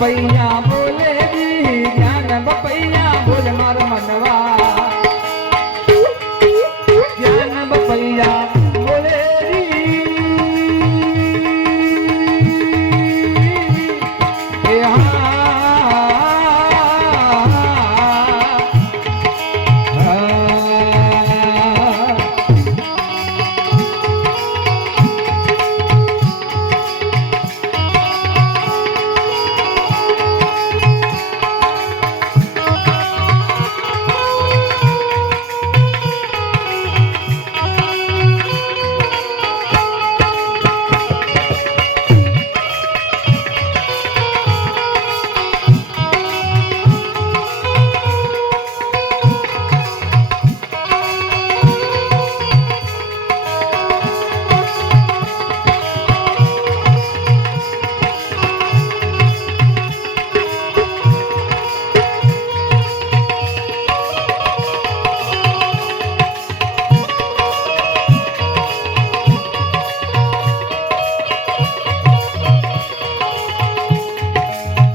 જ્ઞાન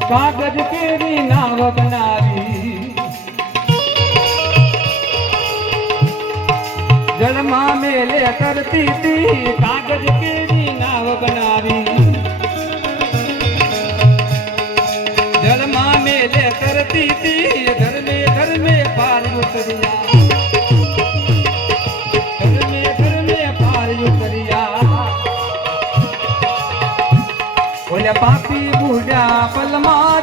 કાગજ કેરી નાવ વગનારી જળમાં મેલે કરતી તી, કાગજ કેરી નાવ વગનારી જળમાં મેલે કરતી તી, ધર્મે ધર્મે પાર ઉતર્યા. કાફલમાં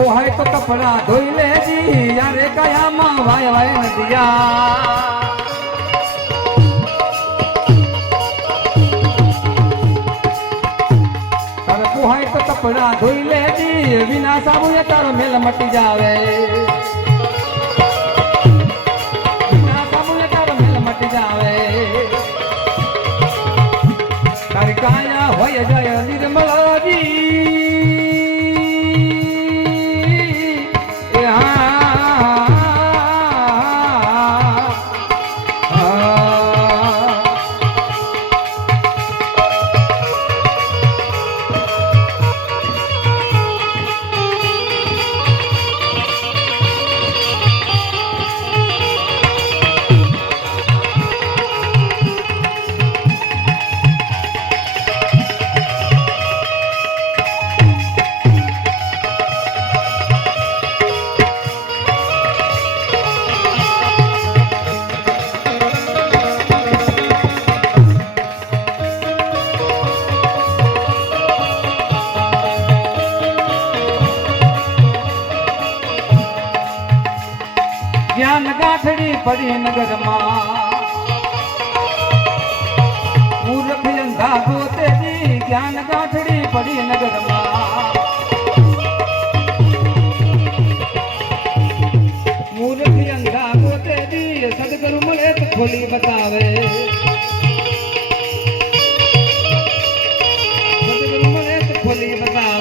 પોહાય તો કપડા ધોઈ લેજી. યારે કયામાં વાય વાય નદિયા. પોહાય તો કપડા ધોઈ લેજી. વિના સાબુએ તારો મેલ મટી જાવે. વિના સાબુએ તારો મેલ મટી જાવે. તારી કાયા હોય જય નિર્મલાજી ગાંઠડી પડી નગરમાં. મૂર્ખ અંધા ગોતે જ્ઞાન ગાંઠડી પડી નગરમાં. મૂર્ખ અંધા ગોતે સદગુરુ મળે તો ખોલી બતાવે. સદગુરુ મળે તો ખોલી બતાવે.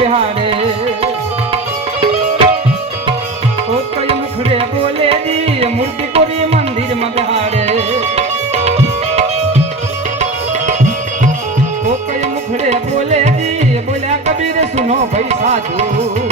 બિહારે ઓ કઈ મુખડે બોલે દી, મૂર્તિ કોરી મંદિરમાં બિહારે ઓ કઈ મુખડે બોલે દી, બોલ્યા કબીર, સુનો ભાઈ સાધુ.